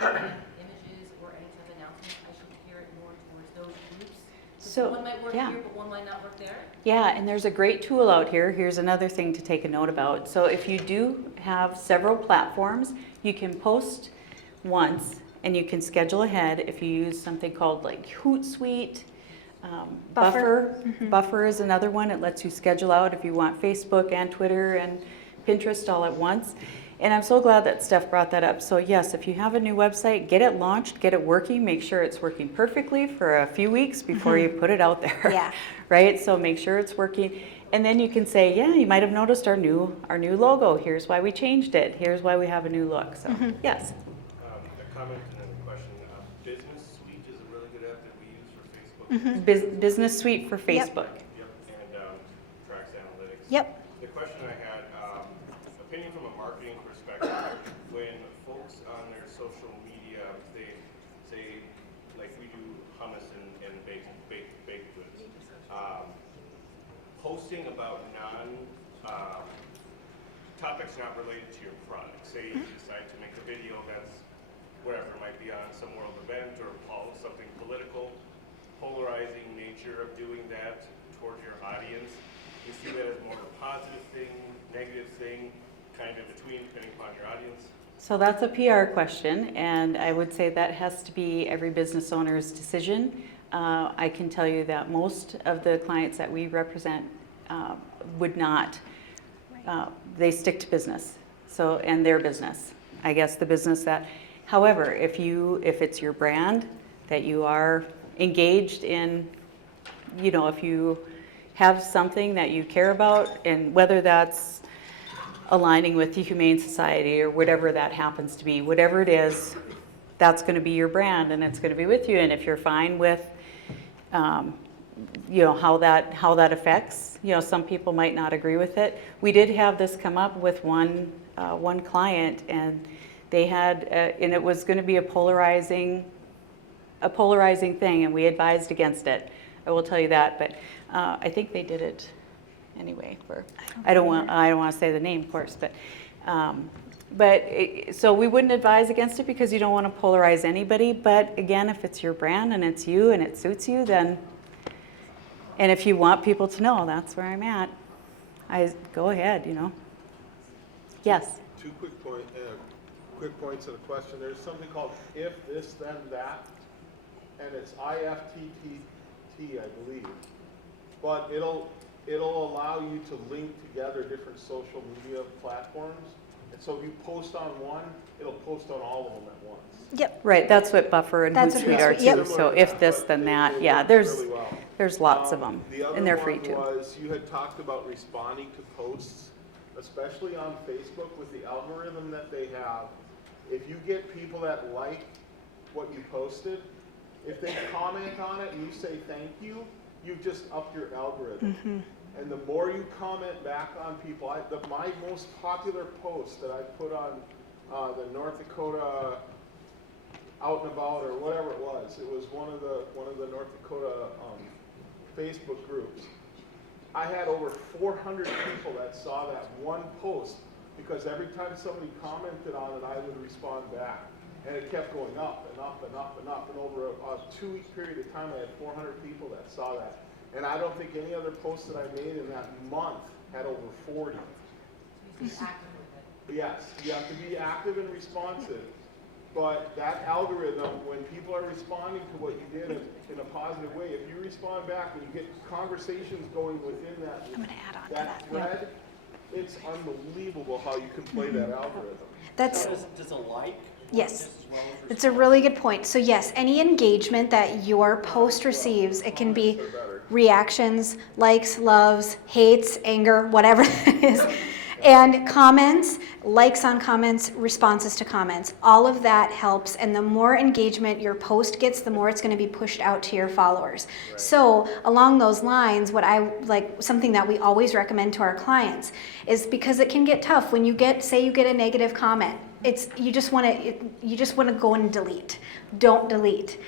images or any type of announcement, I should gear it more towards those groups? 'Cause So, one might work yeah. here, but one might not work there? Yeah, and there's a great tool out here. Here's another thing to take a note about. So if you do have several platforms, you can post once and you can schedule ahead if you use something called Hootsuite. Buffer. Buffer is another one. It lets you schedule out if you want Facebook and Twitter and Pinterest all at once. And I'm so glad that Steph brought that up. So yes, if you have a new website, get it launched, get it working, make sure it's working perfectly for a few weeks before you put it out there. Yeah. Right? So make sure it's working. And then you can say, yeah, you might have noticed our new logo. Here's why we changed it. Here's why we have a new look. So yes. A comment and then a question. Business Suite is a really good app that we use for Facebook. Business Suite for Facebook. Yep, and tracks analytics. Yep. The question I had, opinion from a marketing perspective, when folks on their social media, they say, like we do hummus and baked goods, posting about topics not related to your product. Say you decide to make a video that's wherever it might be on some world event or something political, polarizing nature of doing that towards your audience. You see that as more of a positive thing, negative thing, kind of between, depending upon your audience? So that's a PR question, and I would say that has to be every business owner's decision. I can tell you that most of the clients that we represent would not. They stick to business, and their business. I guess the business that. However, if it's your brand that you are engaged in, if you have something that you care about, and whether that's aligning with the Humane Society or whatever that happens to be. Whatever it is, that's going to be your brand and it's going to be with you. And if you're fine with, you know, how that affects, you know, some people might not agree with it. We did have this come up with one client, and they had, and it was going to be a polarizing thing, and we advised against it. I will tell you that, but I think they did it anyway. I don't want to say the name, of course, but so we wouldn't advise against it because you don't want to polarize anybody. But again, if it's your brand and it's you and it suits you, then, and if you want people to know that's where I'm at, go ahead, you know. Yes. Two quick points and a question. There's something called if this then that, and it's IFTTT, I believe. But it'll allow you to link together different social media platforms. And so if you post on one, it'll post on all of them at once. Yep. Right, that's what Buffer and That's Hootsuite what are Hootsuite- yep. too. So if this, then that. Yeah, there's lots of them, and they're free The too. other one was, you had talked about responding to posts, especially on Facebook with the algorithm that they have. If you get people that like what you posted, if they comment on it and you say thank you, you've just upped your algorithm. And the more you comment back on people, my most popular post that I put on the North Dakota Out and About or whatever it was one of the North Dakota Facebook groups. I had over 400 people that saw that one post because every time somebody commented on it, I would respond back. And it kept going up and up and up and up. And over a 2-week period of time, I had 400 people that saw that. And I don't think any other post that I made in that month had over 40. You should be active with it. Yes, you have to be active and responsive. But that algorithm, when people are responding to what you did in a positive way, if you respond back and you get conversations going within that, I'm going to add on to that that. thread, it's unbelievable how you can play that algorithm. That's Does a like yes. just as well as That's a really good point. So yes, any engagement that your post receives, it can be reactions, likes, loves, hates, anger, whatever it is, and comments, likes on comments, responses to comments. All of that helps, and the more engagement your post gets, the more it's going to be pushed out to your followers. Right. So along those lines, what I like, something that we always recommend to our clients is, because it can get tough when you get, say you get a negative comment. You just want to go and delete. Don't delete.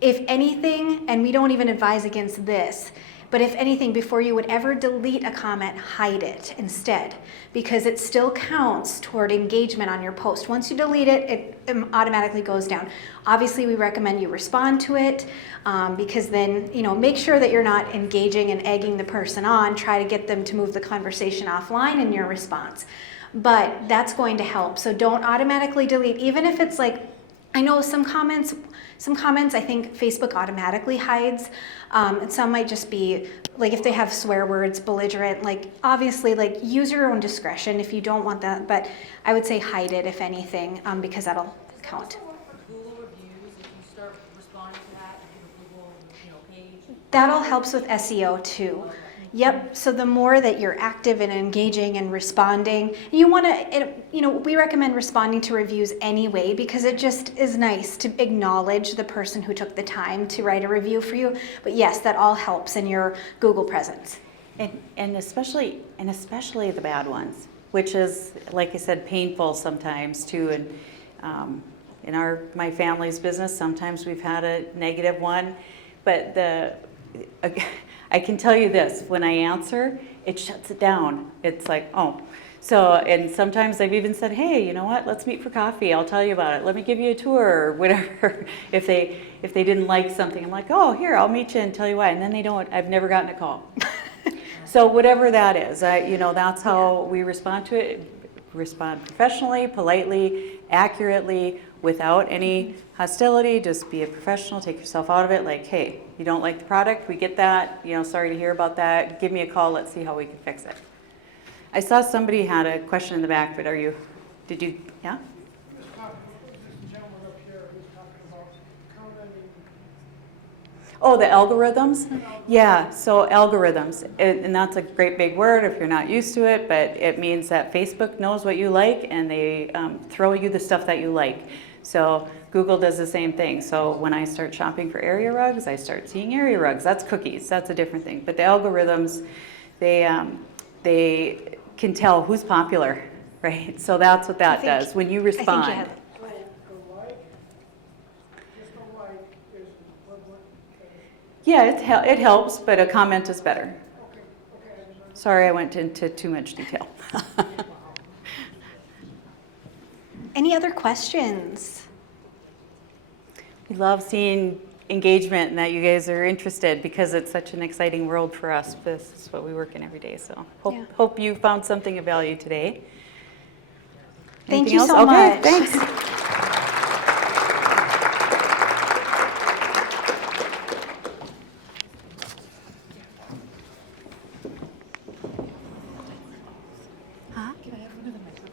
If anything, and we don't even advise against this, but if anything, before you would ever delete a comment, hide it instead, because it still counts toward engagement on your post. Once you delete it, it automatically goes down. Obviously, we recommend you respond to it, because then, make sure that you're not engaging and egging the person on. Try to get them to move the conversation offline in your response. But that's going to help. So don't automatically delete, even if it's like, I know some comments I think Facebook automatically hides, and some might just be like if they have swear words, belligerent, like obviously like use your own discretion if you don't want that, but I would say hide it if anything, because that'll count. Does that also work for Google reviews if you start responding to that in your Google page? That'll helps with SEO too. Okay. Yep, so the more that you're active and engaging and responding, you want to, we recommend responding to reviews anyway, because it just is nice to acknowledge the person who took the time to write a review for you. But yes, that all helps in your Google presence. And especially the bad ones, which is, like I said, painful sometimes too. And in my family's business, sometimes we've had a negative one, but I can tell you this, when I answer, it shuts it down. It's like, oh. So, and sometimes I've even said, hey, you know what, let's meet for coffee. I'll tell you about it. Let me give you a tour or whatever. If they didn't like something, I'm like, oh, here, I'll meet you and tell you why. And then they don't. I've never gotten a call. So whatever that is, that's how we respond to it. Respond professionally, politely, accurately, without any hostility. Just be a professional, take yourself out of it. Like, hey, you don't like the product, we get that, sorry to hear about that. Give me a call, let's see how we can fix it. I saw somebody had a question in the back, but yeah? This gentleman up here who's talking about commenting Oh, the algorithms? Yeah, so algorithms, and that's a great big word if you're not used to it, but it means that Facebook knows what you like and they throw you the stuff that you like. So Google does the same thing. So when I start shopping for area rugs, I start seeing area rugs. That's cookies, that's a different thing. But the algorithms, they can tell who's popular, right? So that's what that does. When you respond. Yeah, it helps, but a comment is better. Sorry, I went into too much detail. Any other questions? We love seeing engagement and that you guys are interested because it's such an exciting world for us. This is what we work in every day. So hope you found something of value today. Thank Anything you else? so much. Thanks.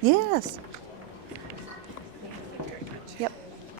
Yes.